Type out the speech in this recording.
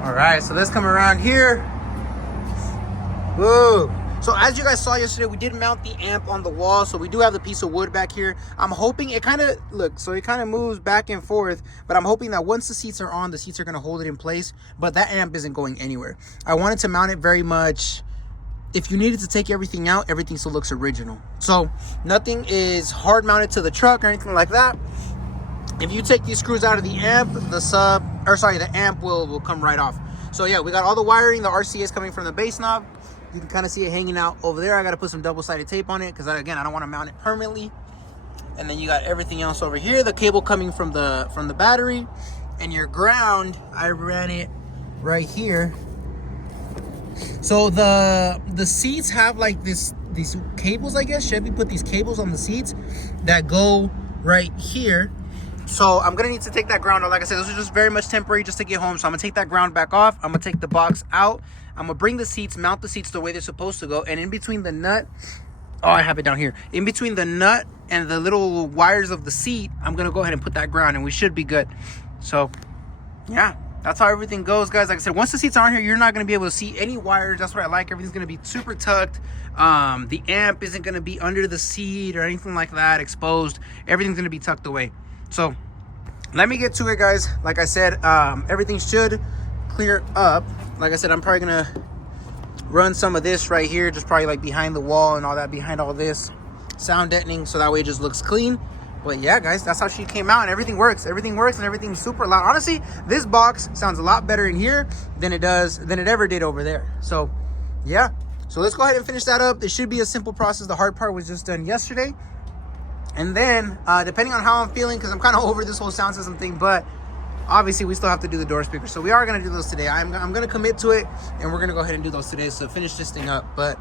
All right, so let's come around here. Whoa. So as you guys saw yesterday, we did mount the amp on the wall. So we do have the piece of wood back here. I'm hoping it kind of, look, so it kind of moves back and forth, but I'm hoping that once the seats are on, the seats are going to hold it in place, but that amp isn't going anywhere. I wanted to mount it very much. If you needed to take everything out, everything still looks original. So nothing is hard mounted to the truck or anything like that. If you take these screws out of the amp, the amp will come right off. So yeah, we got all the wiring. The RCA is coming from the base knob. You can kind of see it hanging out over there. I got to put some double-sided tape on it because, again, I don't want to mount it permanently. And then you got everything else over here. The cable coming from the battery. And your ground, I ran it right here. So the seats have like these cables, I guess. Chevy put these cables on the seats that go right here. So I'm gonna need to take that ground out. Like I said, this is just very much temporary just to get home. So I'm gonna take that ground back off. I'm gonna take the box out. I'm gonna bring the seats, mount the seats the way they're supposed to go. And in between the nut, oh, I have it down here. In between the nut and the little wires of the seat, I'm gonna go ahead and put that ground and we should be good. So yeah, that's how everything goes, guys. Like I said, once the seats are on here, you're not gonna be able to see any wires. That's what I like. Everything's gonna be super tucked. The amp isn't gonna be under the seat or anything like that, exposed. Everything's gonna be tucked away. So let me get to it, guys. Like I said, everything should clear up. Like I said, I'm probably gonna run some of this right here, just probably like behind the wall and all that, behind all this sound deadening, so that way it just looks clean. But yeah, guys, that's how she came out, and everything works and everything's super loud. Honestly, this box sounds a lot better in here than it ever did over there. So yeah, so let's go ahead and finish that up. It should be a simple process. The hard part was just done yesterday. And then, depending on how I'm feeling, because I'm kind of over this whole sound system thing, but obviously we still have to do the door speakers. So we are going to do those today. I'm going to commit to it, and we're going to go ahead and do those today to finish this thing up. But